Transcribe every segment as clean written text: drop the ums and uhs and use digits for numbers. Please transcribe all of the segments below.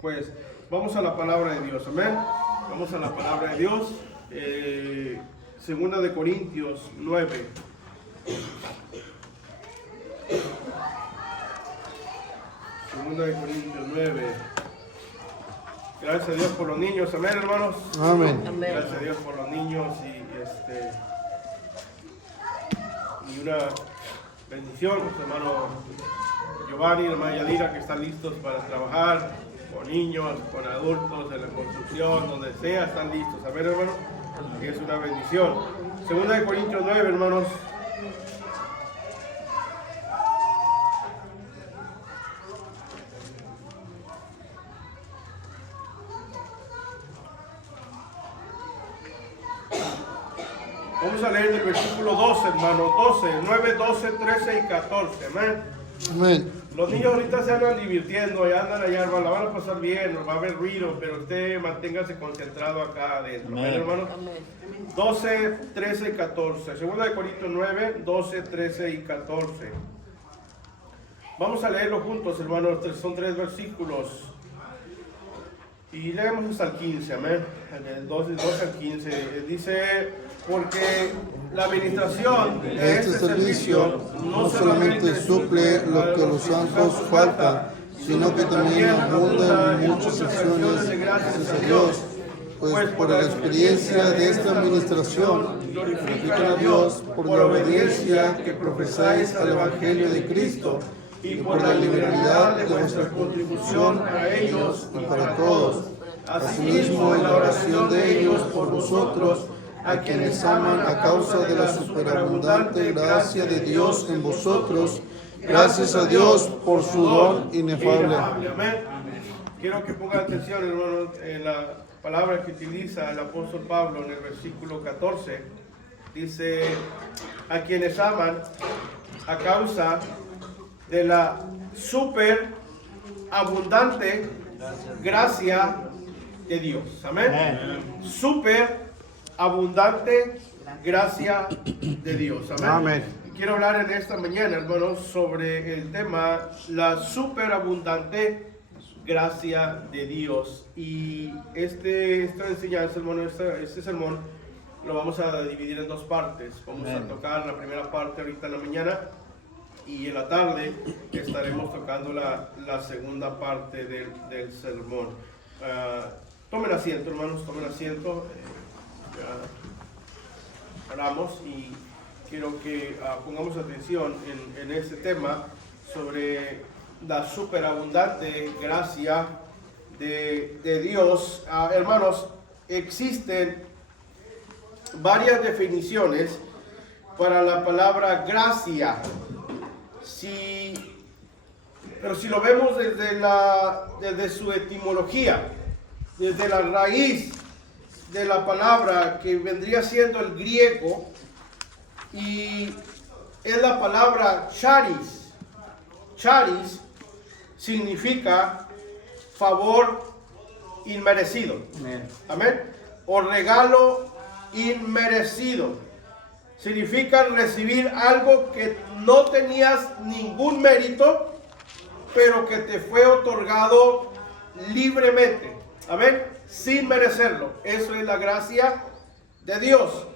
Pues vamos a la palabra de Dios, amén. Vamos a la palabra de Dios. Segunda de Corintios 9. Segunda de Corintios 9. Gracias a Dios por los niños, amén, hermanos. Amén. Gracias a Dios por los niños y una bendición, nuestro hermano Giovanni y hermana Yadira, que están listos para trabajar con niños, con adultos, en la construcción, donde sea, están listos, amén, hermano. Y es una bendición. Segunda de Corintios 9, hermanos. Vamos a leer del versículo 12, hermano, 9, 12, 13 y 14, amén. Amén. Los niños ahorita se andan divirtiendo y andan allá, hermano, la van a pasar bien, no va a haber ruido, pero usted manténgase concentrado acá adentro, amén, hermano. 12, 13 y 14, segunda de Corintios 9, 12, 13 y 14. Vamos a leerlo juntos, hermanos, son 3 versículos. Y leemos hasta el 15, amén. El 12 al 15. Dice, porque la administración de este servicio no solamente suple lo que los santos faltan, sino que también abunda en muchas acciones, gracias a Dios. Pues por la experiencia de esta administración, glorifican a Dios por la obediencia que profesáis al Evangelio de Cristo, y por la liberalidad de vuestra contribución para ellos y para todos. Asimismo, en la oración de ellos por vosotros, a quienes aman a causa de la superabundante gracia de Dios en vosotros, gracias a Dios por su don inefable. Amén. Quiero que pongan atención, hermanos, en la palabra que utiliza el apóstol Pablo en el versículo 14. Dice, a quienes aman a causa de la superabundante gracia de Dios. Amén. Superabundante gracia de Dios. Amén. Amén. Quiero hablar en esta mañana, hermanos, sobre el tema la superabundante gracia de Dios. Y esta enseñanza, hermano, este sermón lo vamos a dividir en 2 partes. Vamos a tocar la primera parte ahorita en la mañana, y en la tarde estaremos tocando la segunda parte del sermón. Tomen asiento, hermanos, tomen asiento. Oramos y quiero que pongamos atención en este tema sobre la superabundante gracia de Dios. Hermanos, existen varias definiciones para la palabra gracia. Pero si lo vemos desde su etimología, desde la raíz de la palabra que vendría siendo el griego, y es la palabra charis. Charis significa favor inmerecido. Amén. O regalo inmerecido. Significa recibir algo que no tenías ningún mérito, pero que te fue otorgado libremente. Amén. Sin merecerlo. Eso es la gracia de Dios.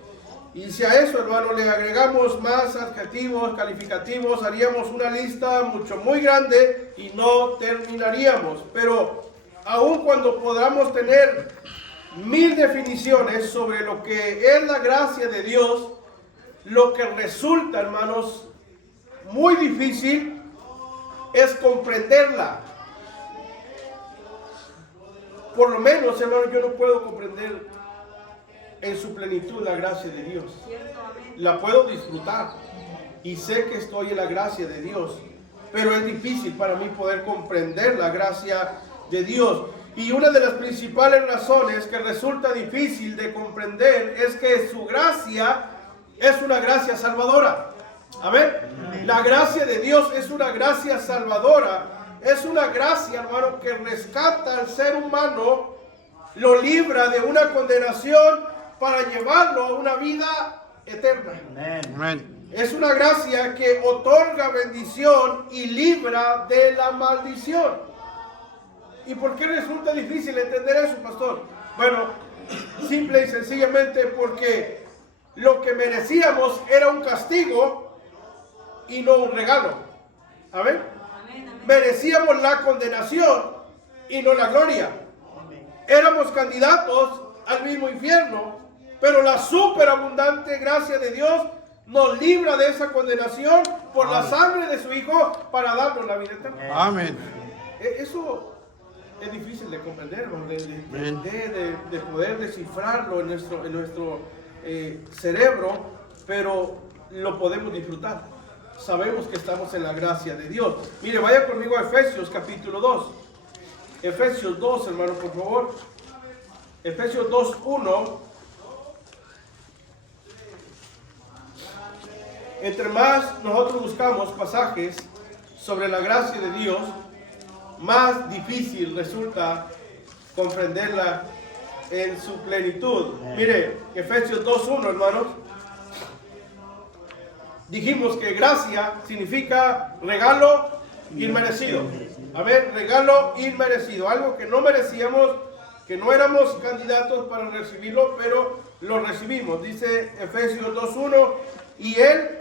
Y si a eso, hermano, le agregamos más adjetivos, calificativos, haríamos una lista muy grande y no terminaríamos. Pero aun cuando podamos tener 1000 definiciones sobre lo que es la gracia de Dios, lo que resulta, hermanos, muy difícil es comprenderla. Por lo menos, hermano, yo no puedo comprender en su plenitud la gracia de Dios. La puedo disfrutar y sé que estoy en la gracia de Dios, pero es difícil para mí poder comprender la gracia de Dios. Y una de las principales razones que resulta difícil de comprender es que su gracia es una gracia salvadora. Amén. La gracia de Dios es una gracia salvadora. Es una gracia, hermano, que rescata al ser humano, lo libra de una condenación para llevarlo a una vida eterna. Amén. Es una gracia que otorga bendición y libra de la maldición. ¿Y por qué resulta difícil entender eso, pastor? Bueno, simple y sencillamente porque lo que merecíamos era un castigo y no un regalo. ¿Amén? Merecíamos la condenación y no la gloria. Éramos candidatos al mismo infierno, pero la superabundante gracia de Dios nos libra de esa condenación por la sangre de su Hijo para darnos la vida eterna. Amén. Eso es difícil de comprender, de poder descifrarlo en nuestro cerebro, pero lo podemos disfrutar. Sabemos que estamos en la gracia de Dios. Mire, vaya conmigo a Efesios capítulo 2. Efesios 2, hermano, por favor. Efesios 2:1. Entre más nosotros buscamos pasajes sobre la gracia de Dios, más difícil resulta comprenderla en su plenitud. Mire, Efesios 2:1, hermanos. Dijimos que gracia significa regalo inmerecido. A ver, regalo inmerecido. Algo que no merecíamos, que no éramos candidatos para recibirlo, pero lo recibimos. Dice Efesios 2:1, y Él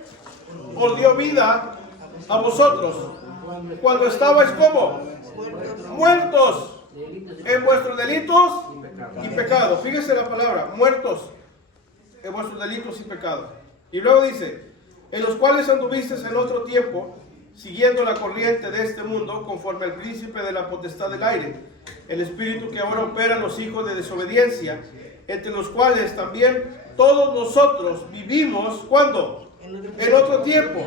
os dio vida a vosotros cuando estabais como muertos en vuestros delitos y pecados. Fíjese la palabra, muertos en vuestros delitos y pecados. Y luego dice, en los cuales anduvisteis en otro tiempo, siguiendo la corriente de este mundo, conforme al príncipe de la potestad del aire, el espíritu que ahora opera en los hijos de desobediencia, entre los cuales también todos nosotros vivimos, ¿cuándo? En otro tiempo,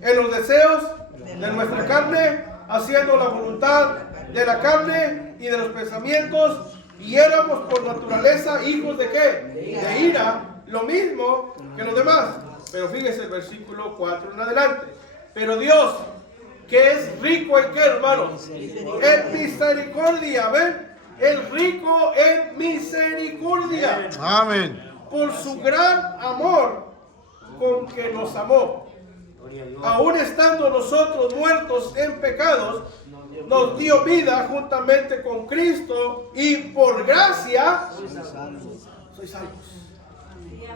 en los deseos de nuestra carne, haciendo la voluntad de la carne y de los pensamientos, y éramos por naturaleza hijos de ¿qué? De ira, lo mismo que los demás. Pero fíjese el versículo 4 en adelante. Pero Dios, que es rico en ¿qué, hermanos? En misericordia, ¿ven? El rico en misericordia. Amén. Por su gran amor con que nos amó. Aún estando nosotros muertos en pecados, nos dio vida juntamente con Cristo, y por gracia sois salvos.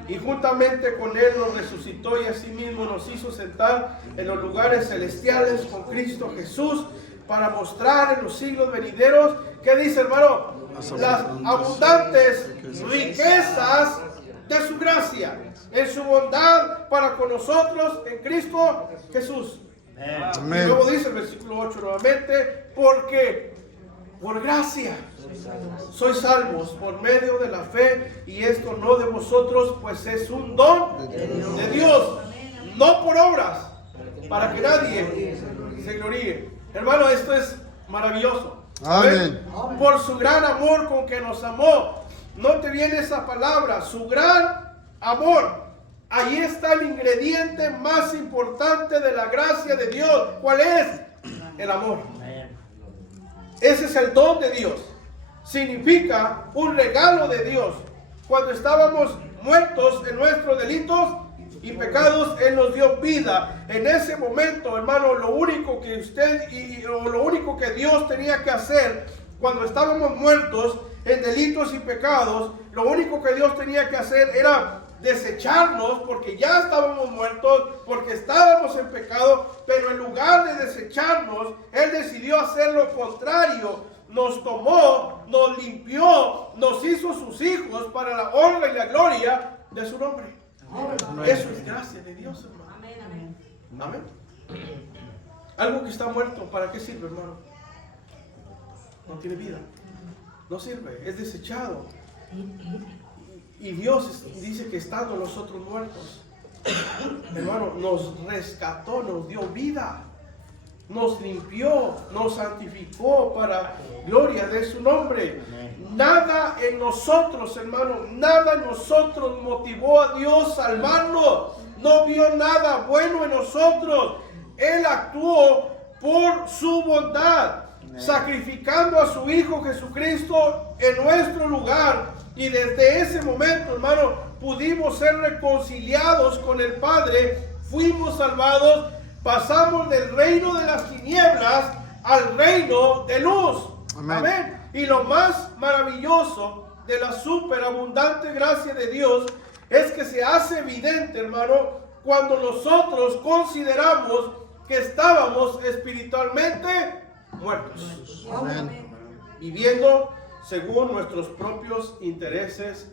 Y juntamente con Él nos resucitó y asimismo nos hizo sentar en los lugares celestiales con Cristo Jesús, para mostrar en los siglos venideros, ¿qué dice, hermano? Las abundantes riquezas de su gracia, en su bondad para con nosotros en Cristo Jesús. Amén. Y luego dice el versículo 8 nuevamente, porque por gracia sois salvos por medio de la fe, y esto no de vosotros, pues es un don de Dios, no por obras, para que nadie se gloríe. Hermano, esto es maravilloso. Amén. Por su gran amor con que nos amó. Note bien esa palabra, su gran amor. Ahí está el ingrediente más importante de la gracia de Dios. ¿Cuál es? El amor. Ese es el don de Dios. Significa un regalo de Dios. Cuando estábamos muertos en nuestros delitos y pecados, Él nos dio vida. En ese momento, hermano, lo único que lo único que Dios tenía que hacer cuando estábamos muertos en delitos y pecados, lo único que Dios tenía que hacer era desecharnos, porque ya estábamos muertos, porque estábamos en pecado, pero en lugar de desecharnos, Él decidió hacer lo contrario. Nos tomó, nos limpió, nos hizo sus hijos para la honra y la gloria de su nombre. Eso es gracia de Dios, hermano. Amén. Algo que está muerto, ¿para qué sirve, hermano? No tiene vida. No sirve, es desechado. Y Dios dice que estando nosotros muertos, hermano, nos rescató, nos dio vida, nos limpió, nos santificó para gloria de su nombre. Nada en nosotros, hermano, nada en nosotros motivó a Dios a salvarnos. No vio nada bueno en nosotros. Él actuó por su bondad, sacrificando a su Hijo Jesucristo en nuestro lugar. Y desde ese momento, hermano, pudimos ser reconciliados con el Padre, fuimos salvados, pasamos del reino de las tinieblas al reino de luz. Amén. Amén. Y lo más maravilloso de la superabundante gracia de Dios es que se hace evidente, hermano, cuando nosotros consideramos que estábamos espiritualmente muertos, Amén. viviendo según nuestros propios intereses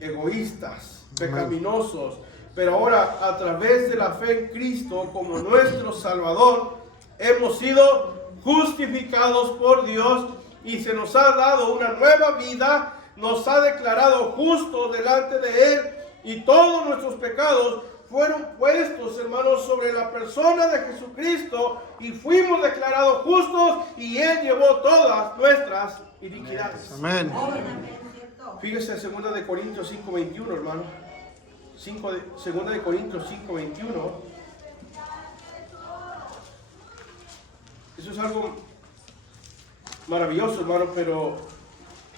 egoístas, pecaminosos. Pero ahora, a través de la fe en Cristo como nuestro Salvador, hemos sido justificados por Dios y se nos ha dado una nueva vida, nos ha declarado justos delante de Él, y todos nuestros pecados fueron puestos, hermanos, sobre la persona de Jesucristo, y fuimos declarados justos, y Él llevó todas nuestras iniquidades. Amén. Fíjese en 2 de Corintios 5:21, hermano. 2 de Corintios 5:21. Eso es algo maravilloso, hermano, pero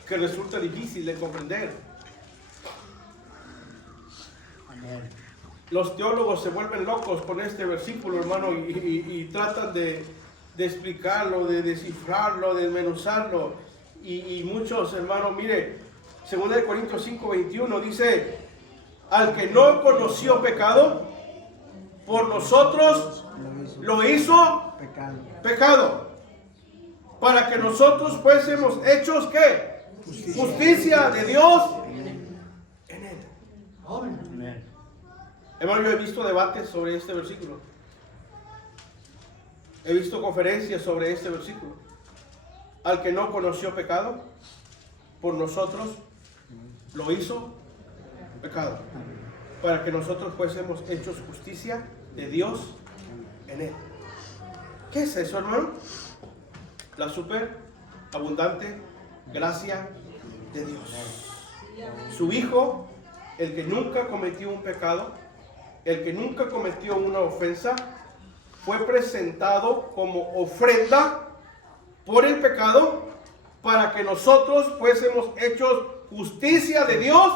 que resulta difícil de comprender. Los teólogos se vuelven locos con este versículo, hermano, y tratan de explicarlo, de descifrarlo, de desmenuzarlo. Y muchos, hermanos, mire, 2 de Corintios 5:21 dice: al que no conoció pecado, por nosotros lo hizo pecado, para que nosotros fuésemos hechos, ¿qué? Justicia de Dios en él. Hermano, yo he visto debates sobre este versículo. He visto conferencias sobre este versículo. Al que no conoció pecado, por nosotros lo hizo pecado, para que nosotros fuésemos hechos justicia de Dios en él. ¿Qué es eso, hermano? La superabundante gracia de Dios. Su Hijo, el que nunca cometió un pecado, el que nunca cometió una ofensa, fue presentado como ofrenda por el pecado, para que nosotros fuésemos hechos justicia de Dios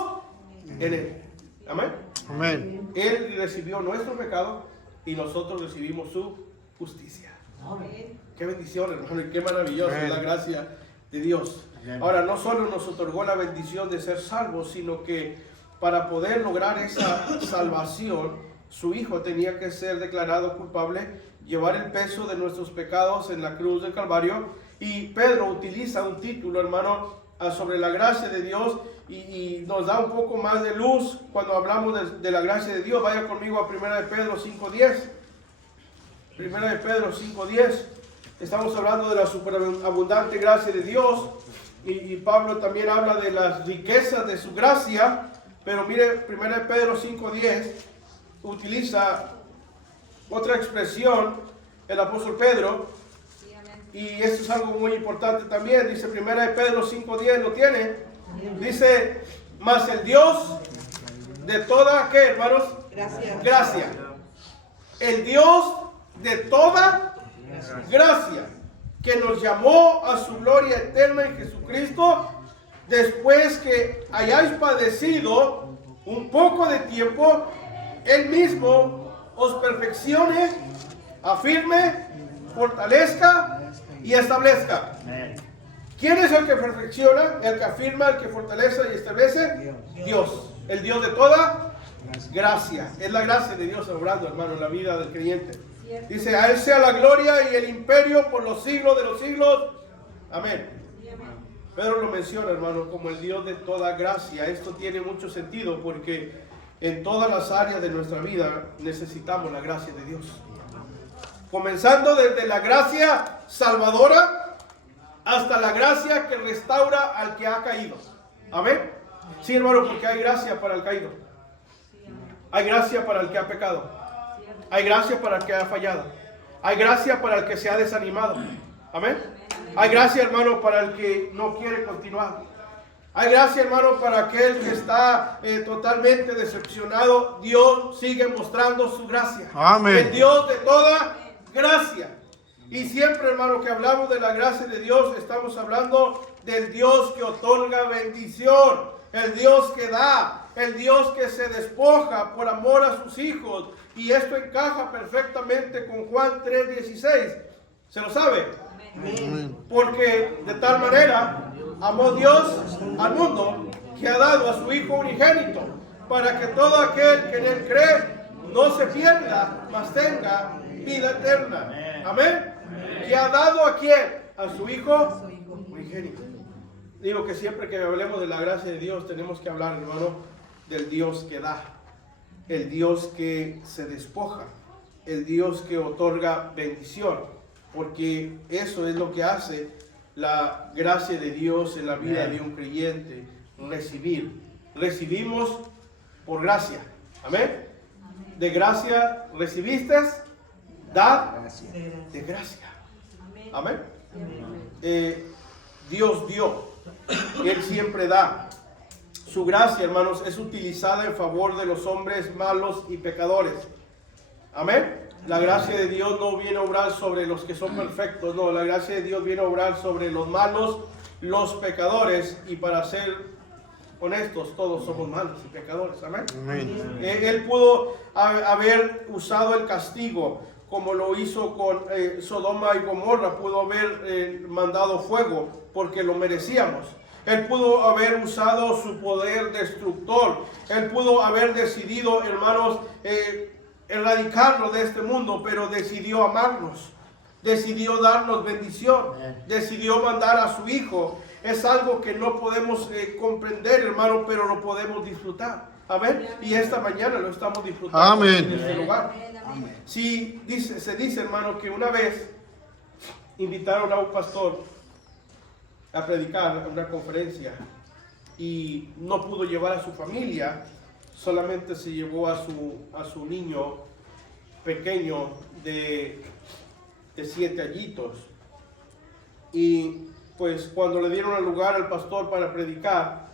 en él. Amén. Amén. Él recibió nuestro pecado y nosotros recibimos su justicia. Amén. Qué bendición, hermano, y qué maravillosa es la gracia de Dios. Amén. Ahora, no solo nos otorgó la bendición de ser salvos, sino que para poder lograr esa salvación, su Hijo tenía que ser declarado culpable, llevar el peso de nuestros pecados en la cruz del Calvario. Y Pedro utiliza un título, hermano, sobre la gracia de Dios, y nos da un poco más de luz cuando hablamos de la gracia de Dios. Vaya conmigo a 1 de Pedro 5:10. 1 de Pedro 5:10. Estamos hablando de la superabundante gracia de Dios, y Pablo también habla de las riquezas de su gracia. Pero mire, 1 de Pedro 5:10 utiliza otra expresión el apóstol Pedro, y esto es algo muy importante también. Dice 1 de Pedro 5:10, ¿lo tiene? Dice: mas el Dios de toda, ¿qué, hermanos? Gracia. El Dios de toda gracia, que nos llamó a su gloria eterna en Jesucristo, después que hayáis padecido un poco de tiempo, Él mismo os perfeccione, afirme, fortalezca y establezca. ¿Quién es el que perfecciona, el que afirma, el que fortalece y establece? Dios, el Dios de toda gracia. Es la gracia de Dios obrando, hermano, en la vida del creyente. Dice: a Él sea la gloria y el imperio por los siglos de los siglos. Amén. Pedro lo menciona, hermano, como el Dios de toda gracia. Esto tiene mucho sentido, porque en todas las áreas de nuestra vida necesitamos la gracia de Dios. Comenzando desde la gracia salvadora hasta la gracia que restaura al que ha caído. Amén. Sí, hermano, porque hay gracia para el caído. Hay gracia para el que ha pecado. Hay gracia para el que ha fallado. Hay gracia para el que se ha desanimado. Amén. Hay gracia, hermano, para el que no quiere continuar. Hay gracia, hermano, para aquel que está totalmente decepcionado. Dios sigue mostrando su gracia. Amén. El Dios de toda gracia. Y siempre, hermano, que hablamos de la gracia de Dios, estamos hablando del Dios que otorga bendición, el Dios que da, el Dios que se despoja por amor a sus hijos. Y esto encaja perfectamente con Juan 3:16. ¿Se lo sabe? Amén. Porque de tal manera amó Dios al mundo que ha dado a su Hijo unigénito, para que todo aquel que en él cree no se pierda, mas tenga vida eterna. Amén. ¿Que ha dado a quién? A su Hijo unigénito. Digo que siempre que hablemos de la gracia de Dios tenemos que hablar, hermano, del Dios que da, el Dios que se despoja, el Dios que otorga bendición, porque eso es lo que hace la gracia de Dios en la vida de un creyente, recibir. Recibimos por gracia. Amén. De gracia recibiste, dad de gracia. Amén. Dios dio, Él siempre da. Su gracia, hermanos, es utilizada en favor de los hombres malos y pecadores. Amén. La gracia de Dios no viene a obrar sobre los que son perfectos, no, la gracia de Dios viene a obrar sobre los malos, los pecadores, y para ser honestos, todos somos malos y pecadores. Amén. Amén. Él pudo haber usado el castigo como lo hizo con Sodoma y Gomorra, pudo haber mandado fuego porque lo merecíamos. Él pudo haber usado su poder destructor. Él pudo haber decidido, hermanos, erradicarnos de este mundo, pero decidió amarnos. Decidió darnos bendición. Decidió mandar a su Hijo. Es algo que no podemos comprender, hermano, pero lo podemos disfrutar. Amén. Y esta mañana lo estamos disfrutando. Amén. En este lugar. Sí, se dice, hermano, que una vez invitaron a un pastor a predicar en una conferencia y no pudo llevar a su familia, solamente se llevó a su niño pequeño de 7 añitos. Y pues cuando le dieron el lugar al pastor para predicar,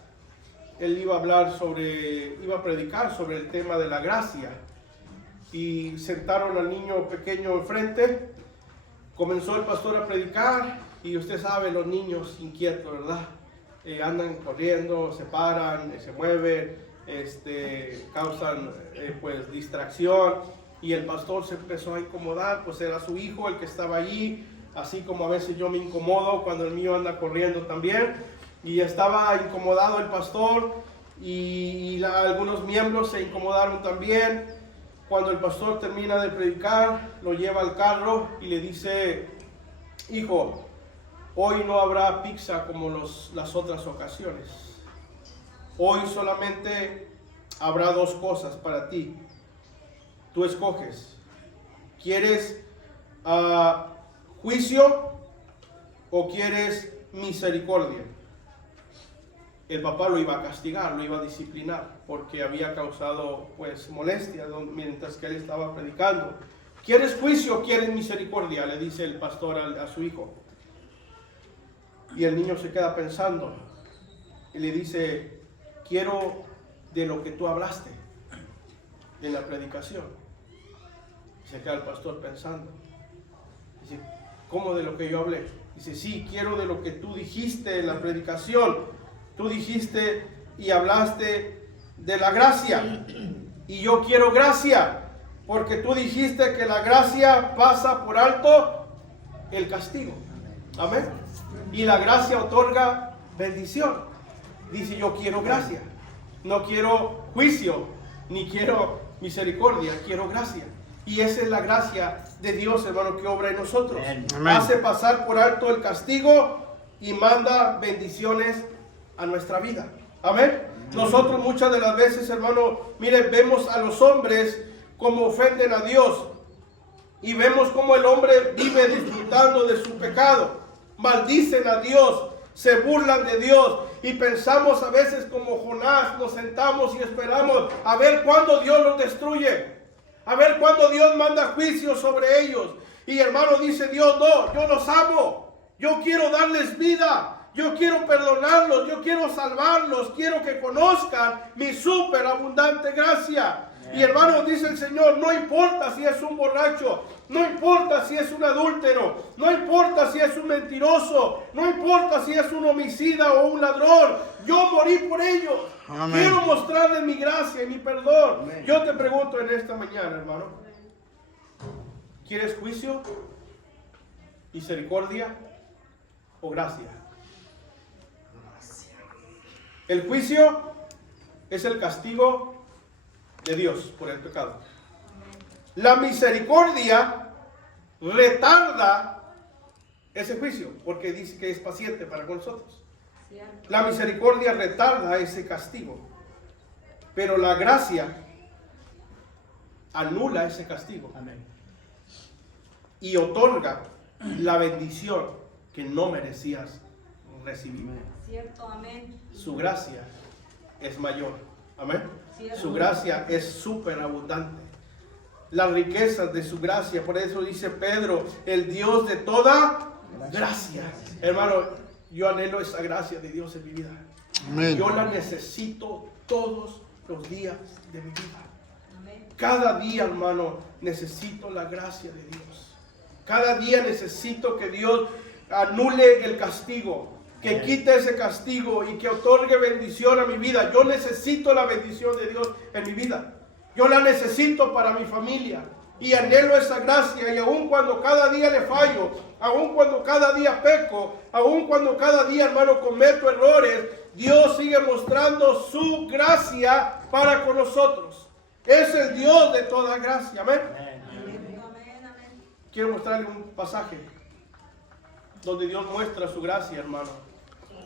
él iba a predicar sobre el tema de la gracia. Y sentaron al niño pequeño enfrente. Comenzó el pastor a predicar, y usted sabe, los niños inquietos, ¿verdad? Andan corriendo, se paran, se mueven, causan pues distracción, y el pastor se empezó a incomodar, pues era su hijo el que estaba allí, así como a veces yo me incomodo cuando el mío anda corriendo también, y estaba incomodado el pastor, y algunos miembros se incomodaron también. Cuando el pastor termina de predicar, lo lleva al carro y le dice: hijo, hoy no habrá pizza como las otras ocasiones. Hoy solamente habrá 2 cosas para ti. Tú escoges. ¿Quieres juicio o quieres misericordia? El papá lo iba a castigar, lo iba a disciplinar, porque había causado pues molestia mientras que él estaba predicando. ¿Quieres juicio o quieres misericordia?, le dice el pastor a su hijo. Y el niño se queda pensando y le dice: quiero de lo que tú hablaste, de la predicación. Y se queda el pastor pensando. Dice: ¿cómo de lo que yo hablé? Dice: sí, quiero de lo que tú dijiste en la predicación. Tú dijiste y hablaste de la gracia, y yo quiero gracia, porque tú dijiste que la gracia pasa por alto el castigo. Amén. Y la gracia otorga bendición. Dice: yo quiero gracia, no quiero juicio, ni quiero misericordia, quiero gracia. Y esa es la gracia de Dios, hermano, que obra en nosotros. Amén. Hace pasar por alto el castigo y manda bendiciones a nuestra vida. Amén. Nosotros muchas de las veces, hermano, miren, vemos a los hombres como ofenden a Dios, y vemos como el hombre vive disfrutando de su pecado, maldicen a Dios, se burlan de Dios, y pensamos a veces como Jonás, nos sentamos y esperamos a ver cuándo Dios los destruye, a ver cuándo Dios manda juicio sobre ellos. Y hermano, dice Dios: no, yo los amo, yo quiero darles vida, yo quiero perdonarlos, yo quiero salvarlos, quiero que conozcan mi superabundante gracia. Y hermanos, dice el Señor: no importa si es un borracho, no importa si es un adúltero, no importa si es un mentiroso, no importa si es un homicida o un ladrón, yo morí por ellos. Amén. Quiero mostrarles mi gracia y mi perdón. Amén. Yo te pregunto en esta mañana, hermano: ¿quieres juicio? ¿Misericordia? o gracia? El juicio es el castigo de Dios por el pecado. La misericordia retarda ese juicio porque dice que es paciente para con nosotros. La misericordia retarda ese castigo, pero la gracia anula ese castigo. Amén. Y otorga la bendición que no merecías recibir. Cierto, amén. Su gracia es mayor. Amén. Cierto. Su gracia es súper abundante. Las riquezas de su gracia. Por eso dice Pedro, el Dios de toda gracia. Hermano, yo anhelo esa gracia de Dios en mi vida. Amén. Yo la necesito todos los días de mi vida. Amén. Cada día, hermano, necesito la gracia de Dios. Cada día necesito que Dios anule el castigo, que quite ese castigo y que otorgue bendición a mi vida. Yo necesito la bendición de Dios en mi vida. Yo la necesito para mi familia. Y anhelo esa gracia. Y aun cuando cada día le fallo, aun cuando cada día peco, aun cuando cada día, hermano, cometo errores, Dios sigue mostrando su gracia para con nosotros. Es el Dios de toda gracia. Amén. Amén, amén. Quiero mostrarle un pasaje donde Dios muestra su gracia, hermano,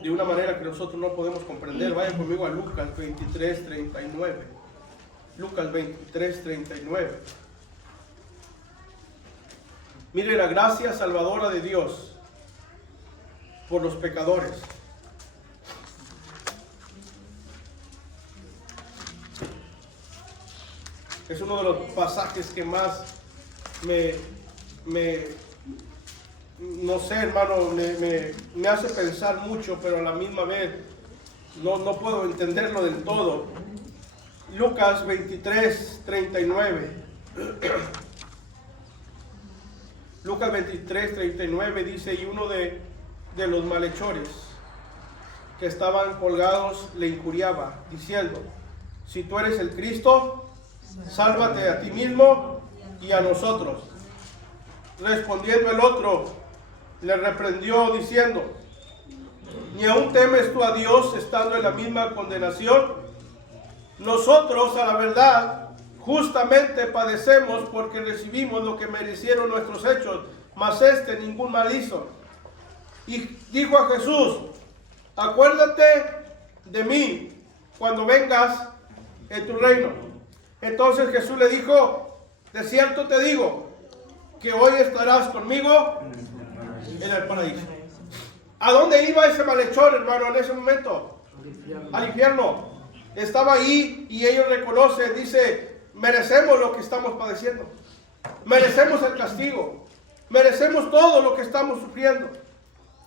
de una manera que nosotros no podemos comprender. Vayan conmigo a Lucas 23:39. Lucas 23:39. Mire la gracia salvadora de Dios por los pecadores. Es uno de los pasajes que más no sé, hermano, me hace pensar mucho, pero a la misma vez no puedo entenderlo del todo. Lucas 23:39. Lucas 23:39 dice, y uno de los malhechores que estaban colgados le injuriaba, diciendo, si tú eres el Cristo, sálvate a ti mismo y a nosotros. Respondiendo el otro, le reprendió diciendo, ¿ni aún temes tú a Dios estando en la misma condenación? Nosotros, a la verdad, justamente padecemos porque recibimos lo que merecieron nuestros hechos, mas este ningún mal hizo. Y dijo a Jesús, acuérdate de mí cuando vengas en tu reino. Entonces Jesús le dijo, de cierto te digo, que hoy estarás conmigo en el paraíso. ¿A dónde iba ese malhechor, hermano, en ese momento? Al infierno. Estaba ahí y ellos reconocen, dice, merecemos lo que estamos padeciendo. Merecemos el castigo. Merecemos todo lo que estamos sufriendo.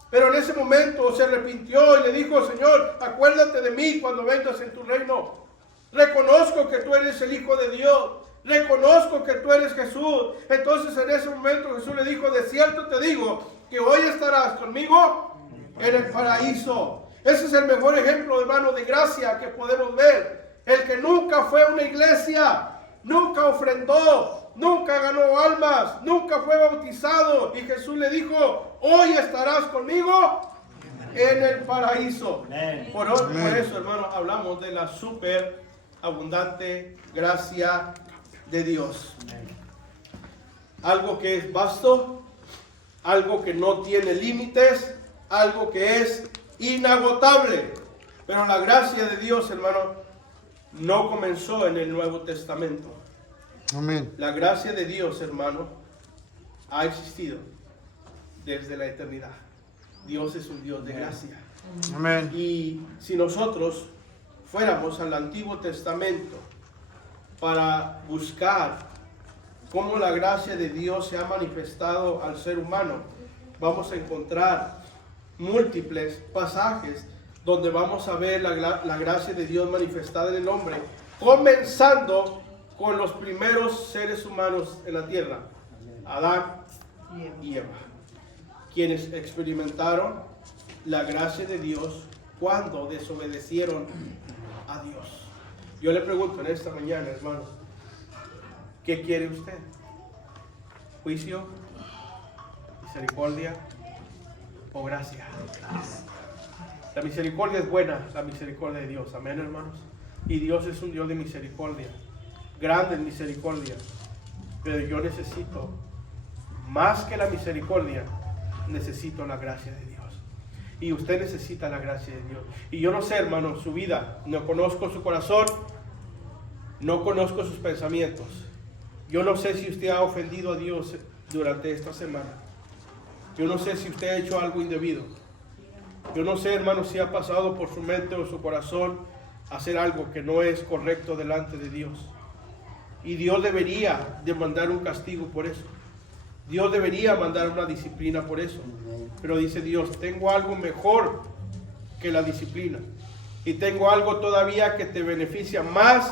Pero en ese momento se arrepintió y le dijo, Señor, acuérdate de mí cuando vengas en tu reino. Reconozco que tú eres el Hijo de Dios. Reconozco que tú eres Jesús. Entonces en ese momento Jesús le dijo, de cierto te digo, que hoy estarás conmigo en el paraíso. Ese es el mejor ejemplo, hermano, de gracia que podemos ver. El que nunca fue a una iglesia, nunca ofrendó, nunca ganó almas, nunca fue bautizado. Y Jesús le dijo, hoy estarás conmigo en el paraíso. Por eso, hermano, hablamos de la súper abundante gracia de Dios. Algo que es vasto, algo que no tiene límites, algo que es inagotable. Pero la gracia de Dios, hermano, no comenzó en el Nuevo Testamento. Amén. La gracia de Dios, hermano, ha existido desde la eternidad. Dios es un Dios de gracia. Amén. Y si nosotros fuéramos al Antiguo Testamento para buscar cómo la gracia de Dios se ha manifestado al ser humano, vamos a encontrar múltiples pasajes donde vamos a ver la gracia de Dios manifestada en el hombre, comenzando con los primeros seres humanos en la tierra, Adán y Eva, quienes experimentaron la gracia de Dios cuando desobedecieron a Dios. Yo le pregunto en esta mañana, hermano, ¿qué quiere usted? ¿Juicio? ¿Misericordia? Oh, gracias. La misericordia es buena, la misericordia de Dios. Amén, hermanos. Y Dios es un Dios de misericordia. Grande en misericordia. Pero yo necesito, más que la misericordia, necesito la gracia de Dios. Y usted necesita la gracia de Dios. Y yo no sé, hermano, su vida. No conozco su corazón. No conozco sus pensamientos. Yo no sé si usted ha ofendido a Dios durante esta semana. Yo no sé si usted ha hecho algo indebido. Yo no sé, hermano, si ha pasado por su mente o su corazón hacer algo que no es correcto delante de Dios. Y Dios debería de mandar un castigo por eso. Dios debería mandar una disciplina por eso. Pero dice Dios, tengo algo mejor que la disciplina. Y tengo algo todavía que te beneficia más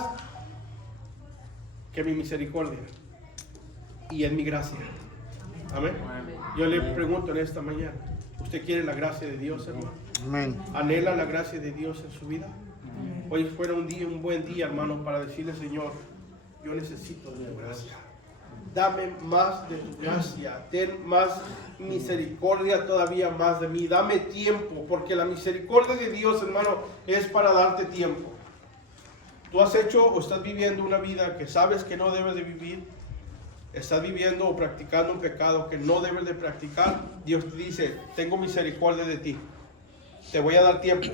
que mi misericordia. Y es mi gracia. Amén. Yo le pregunto en esta mañana, ¿usted quiere la gracia de Dios, hermano? Amén. ¿Anhela la gracia de Dios en su vida? Hoy fuera un buen día, hermano, para decirle, Señor, yo necesito de tu gracia. Dame más de tu gracia. Ten más misericordia todavía más de mí. Dame tiempo, porque la misericordia de Dios, hermano, es para darte tiempo. Tú has hecho o estás viviendo una vida que sabes que no debes de vivir. Estás viviendo o practicando un pecado que no debes de practicar. Dios te dice, tengo misericordia de ti. Te voy a dar tiempo.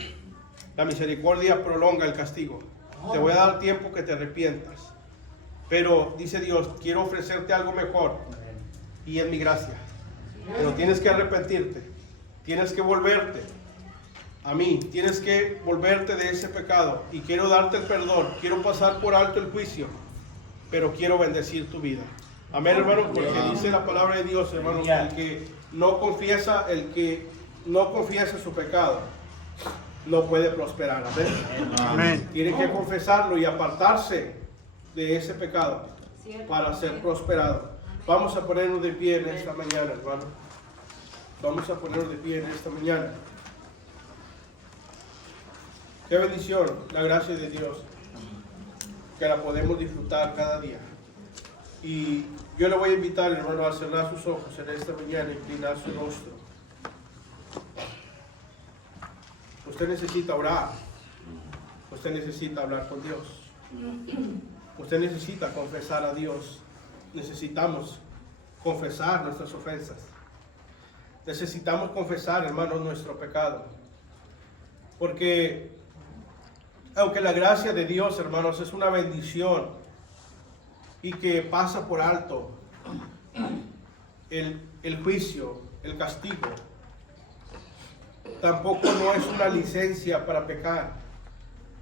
La misericordia prolonga el castigo. Te voy a dar tiempo que te arrepientas. Pero dice Dios, quiero ofrecerte algo mejor. Y es mi gracia. Pero tienes que arrepentirte. Tienes que volverte a mí. Tienes que volverte de ese pecado. Y quiero darte el perdón. Quiero pasar por alto el juicio. Pero quiero bendecir tu vida. Amén, hermano, porque dice la palabra de Dios, hermano, el que no confiesa su pecado, no puede prosperar. Amén. Amén. Tiene que confesarlo y apartarse de ese pecado para ser prosperado. Vamos a ponernos de pie en esta mañana, hermano. Vamos a ponernos de pie en esta mañana. Qué bendición, la gracia de Dios, que la podemos disfrutar cada día. Y yo le voy a invitar, hermano, a cerrar sus ojos en esta mañana e inclinar su rostro. Usted necesita orar. Usted necesita hablar con Dios. Usted necesita confesar a Dios. Necesitamos confesar nuestras ofensas. Necesitamos confesar, hermanos, nuestro pecado. Porque aunque la gracia de Dios, hermanos, es una bendición y que pasa por alto el juicio, el castigo, tampoco no es una licencia para pecar.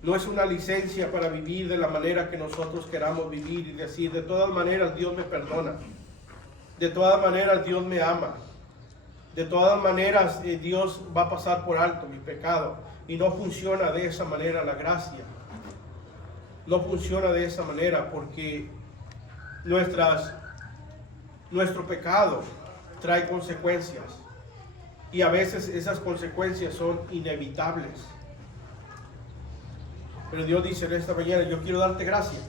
No es una licencia para vivir de la manera que nosotros queramos vivir y decir, de todas maneras Dios me perdona. De todas maneras Dios me ama. De todas maneras Dios va a pasar por alto mi pecado. Y no funciona de esa manera la gracia. No funciona de esa manera porque nuestro pecado trae consecuencias. Y a veces esas consecuencias son inevitables. Pero Dios dice en esta mañana, yo quiero darte gracia.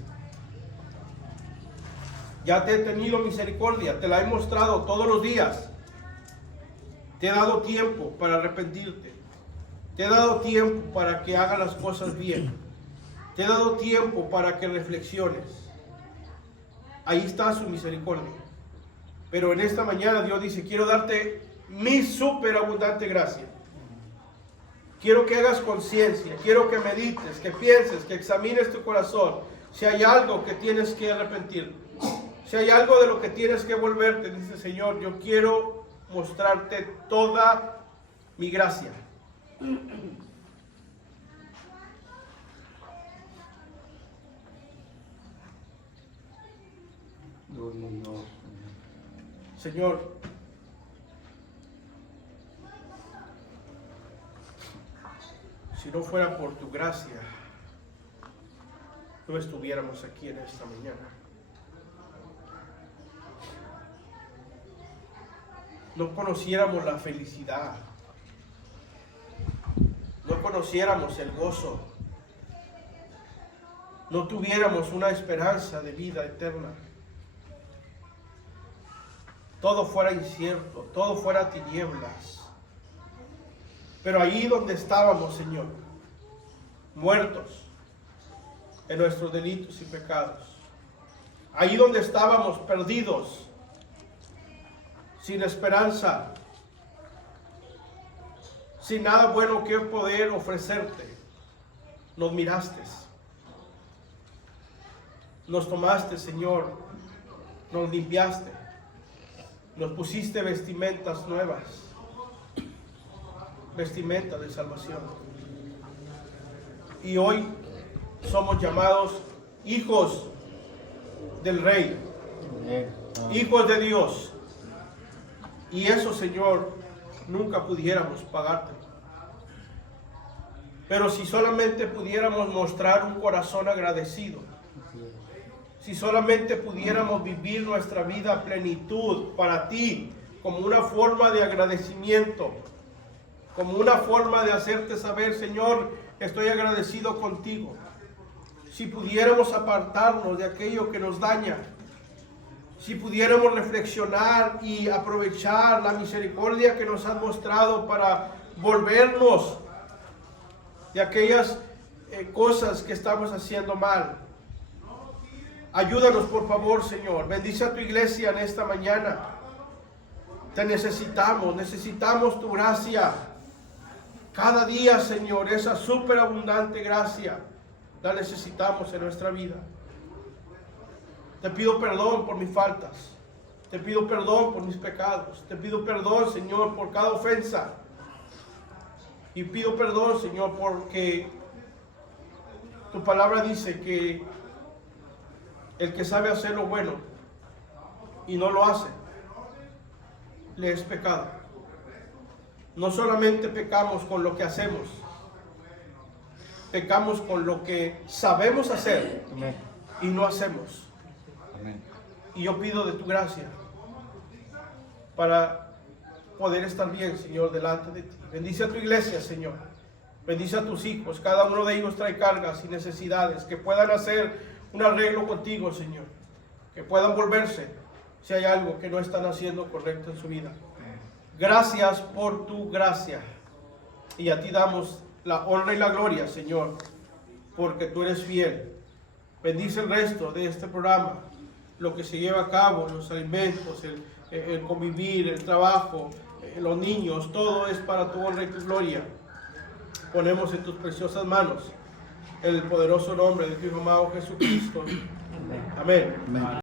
Ya te he tenido misericordia, te la he mostrado todos los días. Te he dado tiempo para arrepentirte. Te he dado tiempo para que hagas las cosas bien. Te he dado tiempo para que reflexiones. Ahí está su misericordia. Pero en esta mañana Dios dice, quiero darte mi superabundante gracia. Quiero que hagas conciencia, quiero que medites, que pienses, que examines tu corazón. Si hay algo que tienes que arrepentir, si hay algo de lo que tienes que volverte, dice Señor, yo quiero mostrarte toda mi gracia. Señor, si no fuera por tu gracia, no estuviéramos aquí en esta mañana. No conociéramos la felicidad. No conociéramos el gozo. No tuviéramos una esperanza de vida eterna. Todo fuera incierto, todo fuera tinieblas. Pero allí donde estábamos, Señor, muertos en nuestros delitos y pecados, allí donde estábamos perdidos, sin esperanza, sin nada bueno que poder ofrecerte, nos miraste, nos tomaste, Señor, nos limpiaste, nos pusiste vestimentas nuevas, vestimentas de salvación. Y hoy somos llamados hijos del Rey, hijos de Dios. Y eso, Señor, nunca pudiéramos pagarte. Pero si solamente pudiéramos mostrar un corazón agradecido, si solamente pudiéramos vivir nuestra vida a plenitud para ti, como una forma de agradecimiento, como una forma de hacerte saber, Señor, estoy agradecido contigo. Si pudiéramos apartarnos de aquello que nos daña, si pudiéramos reflexionar y aprovechar la misericordia que nos has mostrado para volvernos de aquellas cosas que estamos haciendo mal. Ayúdanos, por favor, Señor. Bendice a tu iglesia en esta mañana. Te necesitamos tu gracia. Cada día, Señor, esa superabundante gracia la necesitamos en nuestra vida. Te pido perdón por mis faltas. Te pido perdón por mis pecados. Te pido perdón, Señor, por cada ofensa. Y pido perdón, Señor, porque tu palabra dice que el que sabe hacer lo bueno y no lo hace, le es pecado. No solamente pecamos con lo que hacemos, pecamos con lo que sabemos hacer y no hacemos. Y yo pido de tu gracia para poder estar bien, Señor, delante de ti. Bendice a tu iglesia, Señor. Bendice a tus hijos. Cada uno de ellos trae cargas y necesidades. Que puedan hacer un arreglo contigo, Señor. Que puedan volverse si hay algo que no están haciendo correcto en su vida. Gracias por tu gracia. Y a ti damos la honra y la gloria, Señor, porque tú eres fiel. Bendice el resto de este programa, lo que se lleva a cabo, los alimentos, el convivir, el trabajo, los niños, todo es para tu honra y tu gloria. Ponemos en tus preciosas manos el poderoso nombre de tu Hijo amado Jesucristo. Amén.